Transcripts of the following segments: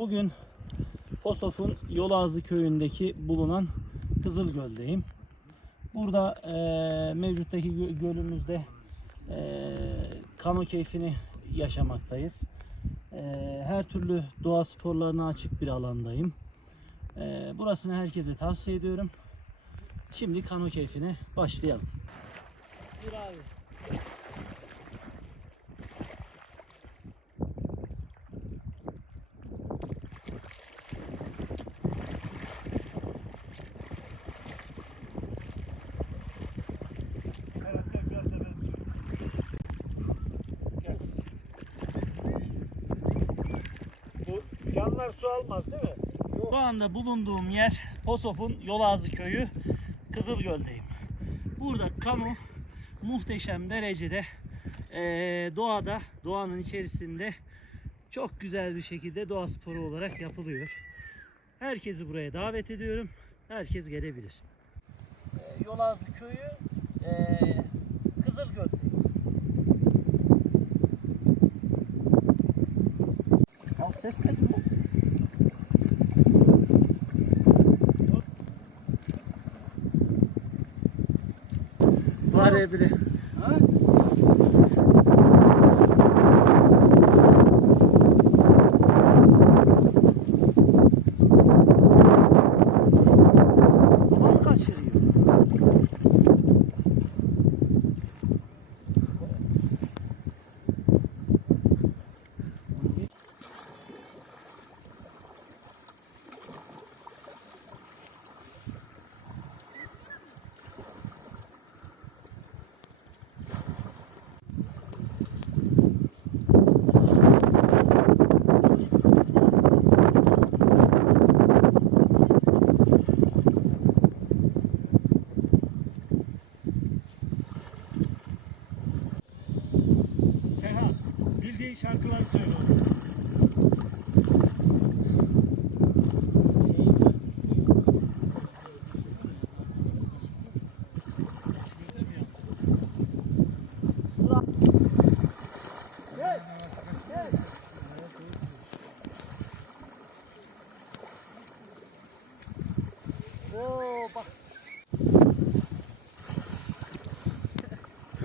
Bugün Posof'un Yolazı köyündeki bulunan Kızılgöl'deyim. Burada eee mevcuttaki gö- gölümüzde eee kano keyfini yaşamaktayız. Eee, her türlü doğa sporlarına açık bir alandayım. Eee, burasını herkese tavsiye ediyorum. Şimdi kano keyfine başlayalım. Buyur abi. Karakter biraz da benziyor. Gel. Bu yanlar su almaz değil mi? Şu anda bulunduğum yer Posof'un Yolazı köyü Kızılgöl'deyim. Burada kano muhteşem derecede eee, doğada, doğanın içerisinde çok güzel bir şekilde doğa sporu olarak yapılıyor. Herkesi buraya davet ediyorum. Herkes gelebilir. Yolazı köyü eee Kızılgöl'deyiz. Al ses de bu. Var ya biri. Bildiğin şarkıları söyle. Şeyi sor. Oo bak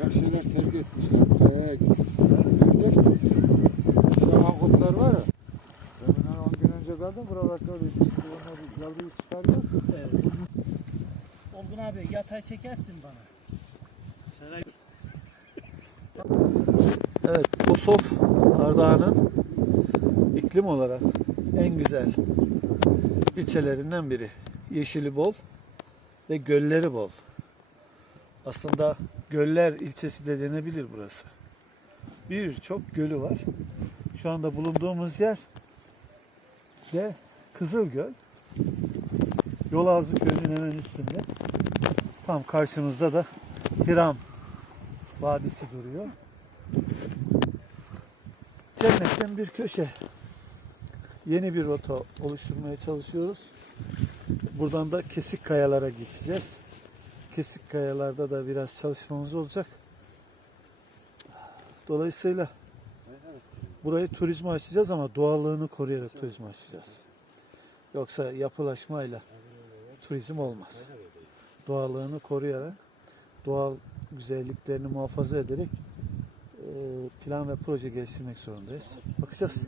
Ya şeyler terk etmişler. Kayaya gitmişler. Şu hankutlar var ya. Ben bundan 10 gün önce kaldım. Buralar kalıyor. Şimdi onlar yavruyu çıkarıyor. Evet. Olgun abi yatay çekersin bana. Seray. Evet, Posof Ardahan'ın iklim olarak en güzel ilçelerinden biri. Yeşili bol ve gölleri bol. Aslında göller ilçesi de denebilir burası. Birçok gölü var. Şu anda bulunduğumuz yer de Kızılgöl. Yolazı Gölü'nün hemen üstünde. Tam karşımızda da Hiram Vadisi duruyor. Cennetten bir köşe. Yeni bir rota oluşturmaya çalışıyoruz. Buradan da kesik kayalara geçeceğiz. Kesik kayalarda da biraz çalışmamız olacak. Dolayısıyla burayı turizme açacağız ama doğallığını koruyarak turizme açacağız. Yoksa yapılaşmayla turizm olmaz. Doğallığını koruyarak, doğal güzelliklerini muhafaza ederek e, plan ve proje geliştirmek zorundayız. Bakacağız.